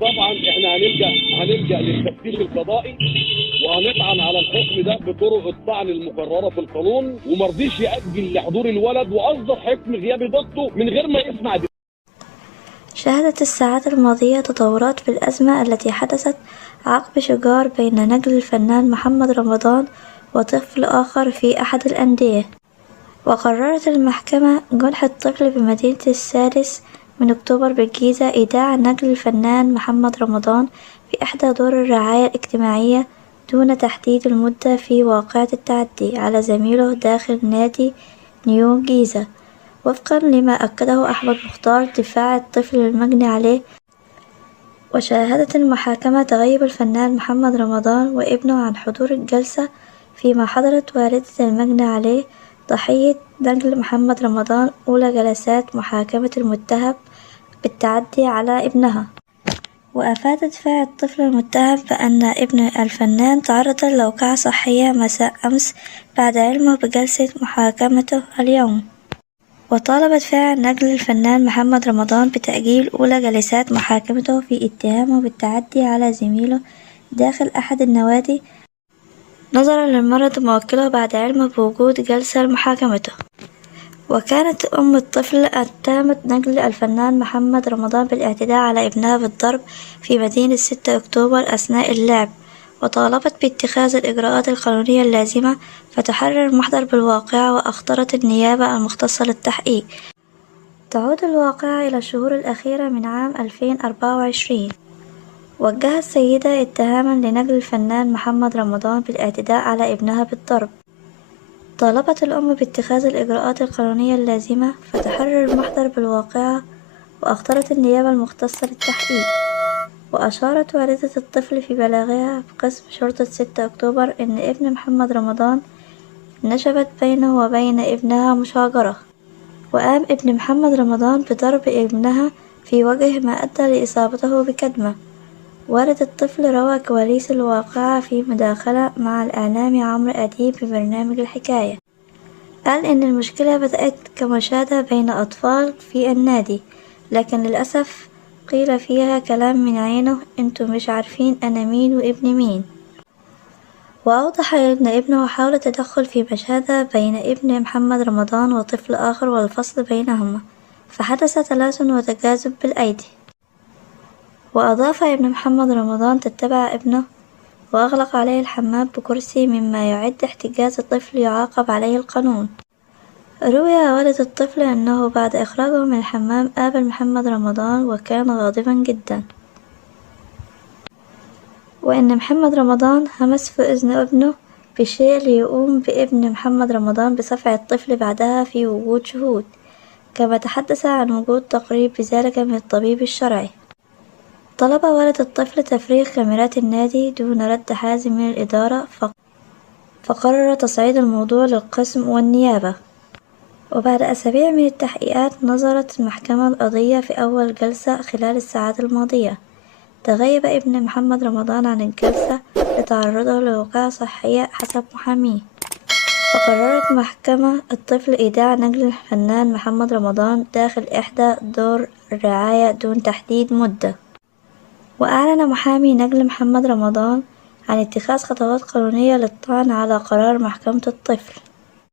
طبعا احنا هنلجأ للتفتيش القضائي، وهنطعن على الحكم ده بطرق الطعن المقرره في القانون، ومرضيش يأجل لحضور الولد واصدر حكم غيابي ضده من غير ما يسمع دي. شهدت الساعات الماضية تطورات في الأزمة التي حدثت عقب شجار بين نجل الفنان محمد رمضان وطفل آخر في أحد الأندية. وقررت المحكمة جنح الطفل بمدينة السادس من أكتوبر بالجيزة إيداع نجل الفنان محمد رمضان في إحدى دور الرعاية الاجتماعية دون تحديد المدة في واقعة التعدي على زميله داخل نادي نيو جيزة، وفقا لما أكده أحمد مختار دفاع الطفل المجني عليه. وشاهدت المحاكمة تغيب الفنان محمد رمضان وابنه عن حضور الجلسة، فيما حضرت والدة المجني عليه ضحية نجل محمد رمضان أولى جلسات محاكمة المتهم بالتعدي على ابنها. وأفاد دفاع الطفل المتهم بأن ابن الفنان تعرض لوقعة صحية مساء أمس بعد علمه بجلسة محاكمته اليوم. وطالب دفاع نجل الفنان محمد رمضان بتأجيل أولى جلسات محاكمته في اتهامه بالتعدي على زميله داخل أحد النوادي نظرا للمرض موكله بعد علمه بوجود جلسة لمحاكمته. وكانت أم الطفل اتهمت نجل الفنان محمد رمضان بالاعتداء على ابنها بالضرب في مدينة 6 أكتوبر أثناء اللعب، وطالبت باتخاذ الإجراءات القانونية اللازمة فتحرر المحضر بالواقعة. وأخطرت النيابة المختصة للتحقيق. تعود الواقعة إلى الشهور الأخيرة من عام 2024. وجهت السيدة اتهاما لنجل الفنان محمد رمضان بالاعتداء على ابنها بالضرب. طالبت الأم باتخاذ الإجراءات القانونية اللازمة فتحرر المحضر بالواقعة. وأخطرت النيابة المختصة للتحقيق. وأشارت والدة الطفل في بلاغها بقسم شرطة 6 أكتوبر إن ابن محمد رمضان نشبت بينه وبين ابنها مشاجرة، وقام ابن محمد رمضان بضرب ابنها في وجهه ما أدى لإصابته بكدمة. والد الطفل روى كواليس الواقعة في مداخلة مع الإعلامي عمرو أديب ببرنامج الحكاية. قال إن المشكلة بدأت كمشادة بين أطفال في النادي، لكن للأسف قيل فيها كلام من عينه: انتوا مش عارفين أنا مين وابن مين. وأوضح أن ابنه حاول التدخل في مشادة بين ابن محمد رمضان وطفل آخر والفصل بينهما، فحدث تلاسن وتجاذب بالأيدي. وأضاف ابن محمد رمضان: تتبع ابنه وأغلق عليه الحمام بكرسي، مما يعد احتجاز الطفل يعاقب عليه القانون. روي والد الطفل أنه بعد إخراجه من الحمام قابل محمد رمضان وكان غاضبا جدا، وإن محمد رمضان همس في أذن ابنه بشيء ليقوم بابن محمد رمضان بصفع الطفل بعدها في وجود شهود، كما تحدث عن وجود تقرير بذلك من الطبيب الشرعي. طلب والد الطفل تفريغ كاميرات النادي دون رد حازم من الإدارة، فقرر تصعيد الموضوع للقسم والنيابة. وبعد أسابيع من التحقيقات نظرت المحكمة القضية في أول جلسة خلال الساعات الماضية. تغيب ابن محمد رمضان عن الجلسة لتعرضه لوقعة صحية حسب محاميه. فقررت محكمة الطفل إيداع نجل الفنان محمد رمضان داخل إحدى دور الرعاية دون تحديد مدة. وأعلن محامي نجل محمد رمضان عن اتخاذ خطوات قانونية للطعن على قرار محكمة الطفل.